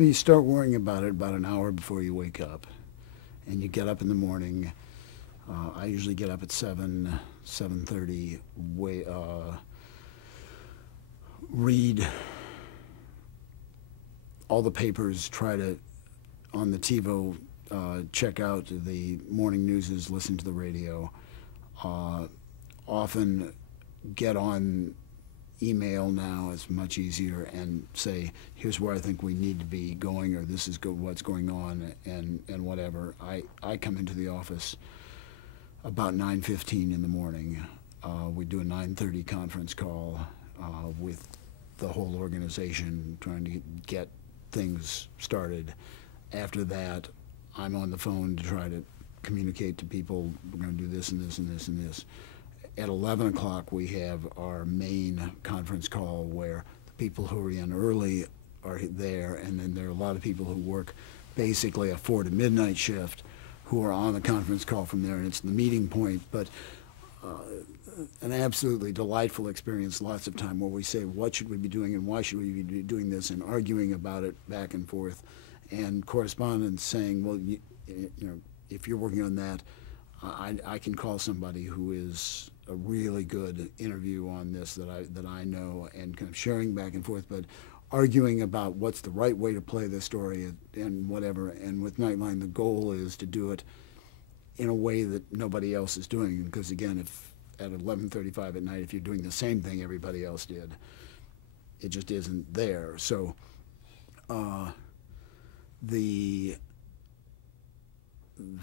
You start worrying about it about an hour before you wake up, and you get up in the morning. I usually get up at 7:30. Read all the papers. Try to on the TiVo check out the morning newses. Listen to the radio. Often get on email now. It's much easier, and say, here's where I think we need to be going, or this is what's going on, and whatever. I come into the office about 9:15 in the morning. We do a 9:30 conference call with the whole organization, trying to get things started. After that, I'm on the phone to try to communicate to people, we're going to do this and this and this and this. At 11 o'clock, we have our main conference call where the people who are in early are there, and then there are a lot of people who work basically a 4 to midnight shift who are on the conference call from there, and it's the meeting point. But an absolutely delightful experience lots of time where we say, what should we be doing and why should we be doing this, and arguing about it back and forth, and correspondents saying, well, you know, if you're working on that, I can call somebody who is a really good interview on this that I know, and kind of sharing back and forth, but arguing about what's the right way to play this story and whatever. And with Nightline, the goal is to do it in a way that nobody else is doing, because again, if at 11:35 at night, if you're doing the same thing everybody else did, it just isn't there. So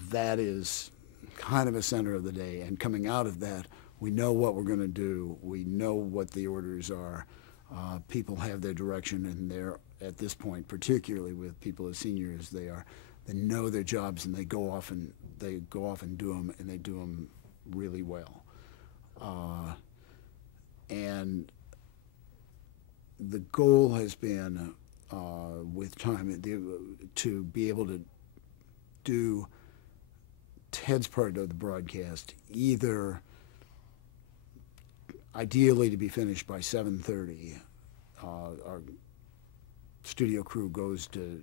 that is kind of a center of the day, and coming out of that, we know what we're going to do. We know what the orders are. People have their direction, and they're at this point, particularly with people as seniors, they know their jobs, and they go off and do them, and they do them really well. And the goal has been, with time, to be able to do Ted's part of the broadcast, either ideally to be finished by 7:30. Our studio crew goes to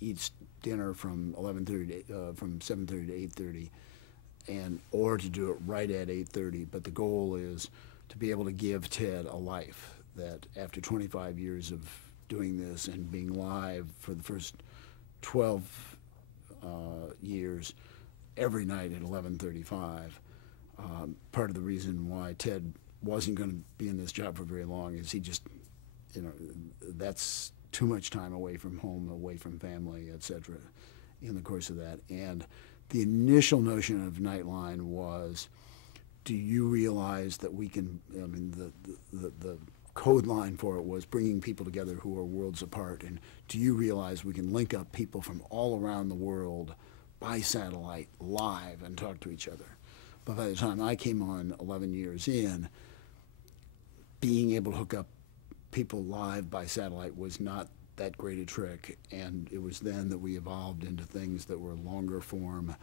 eats dinner from 11:30 from 7:30 to 8:30, or to do it right at 8:30. But the goal is to be able to give Ted a life, that after 25 years of doing this and being live for the first 12 years, every night at 11:35. Part of the reason why Ted wasn't going to be in this job for very long is he just, that's too much time away from home, away from family, etc. in the course of that. And the initial notion of Nightline was, do you realize that we can, I mean, the code line for it was bringing people together who are worlds apart, and do you realize we can link up people from all around the world by satellite live and talk to each other? But by the time I came on 11 years in, being able to hook up people live by satellite was not that great a trick, and it was then that we evolved into things that were longer form,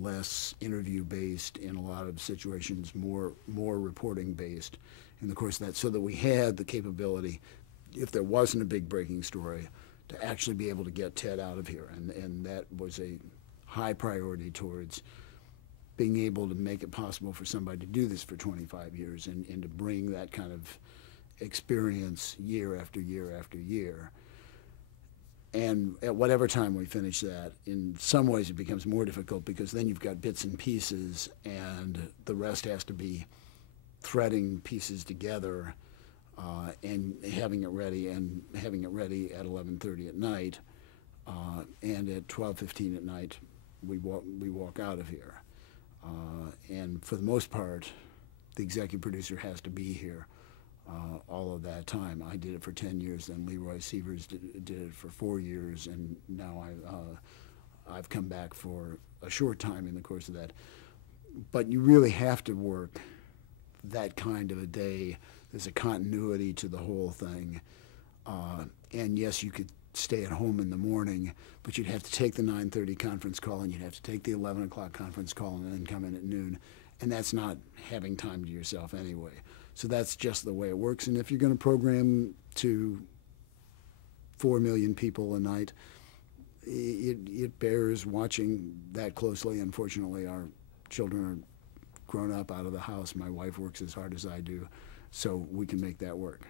less interview based, in a lot of situations more reporting based in the course of that, so that we had the capability, if there wasn't a big breaking story, to actually be able to get Ted out of here. And that was a high priority towards being able to make it possible for somebody to do this for 25 years and to bring that kind of experience year after year after year. And at whatever time we finish that, in some ways it becomes more difficult, because then you've got bits and pieces, and the rest has to be threading pieces together and having it ready at 11:30 at night, and at 12:15 at night we walk out of here. And for the most part, the executive producer has to be here all of that time. I did it for 10 years, then Leroy Sievers did it for 4 years, and now I've come back for a short time in the course of that. But you really have to work that kind of a day. There's a continuity to the whole thing. And yes, you could stay at home in the morning, but you'd have to take the 9:30 conference call, and you'd have to take the 11 o'clock conference call, and then come in at noon. And that's not having time to yourself anyway. So that's just the way it works. And if you're going to program to 4 million people a night. It bears watching that closely. Unfortunately, our children are grown up out of the house. My wife works as hard as I do, so we can make that work.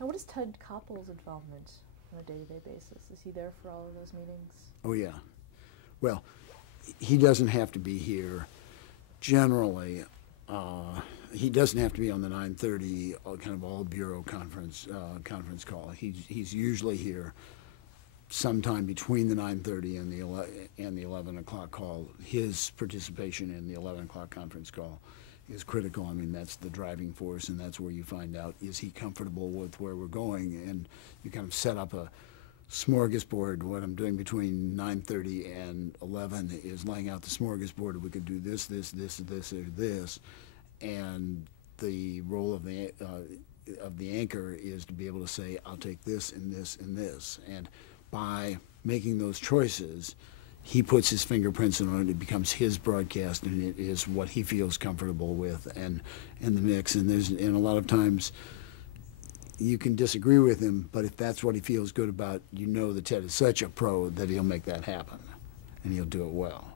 Now, what is Ted Koppel's involvement on a day-to-day basis? Is he there for all of those meetings? Oh, yeah. Well, he doesn't have to be here generally. He doesn't have to be on the 9:30 kind of all bureau conference call. He's usually here sometime between the 9:30 and the 11 o'clock call. His participation in the 11 o'clock conference call is critical. I mean, that's the driving force, and that's where you find out, is he comfortable with where we're going? And you kind of set up a smorgasbord. What I'm doing between 9:30 and 11 is laying out the smorgasbord. We could do this, this, this, this, or this, and the role of the anchor is to be able to say, I'll take this and this and this. And by making those choices, he puts his fingerprints on it. It becomes his broadcast, and it is what he feels comfortable with, and the mix. And a lot of times you can disagree with him, but if that's what he feels good about, you know that Ted is such a pro that he'll make that happen, and he'll do it well.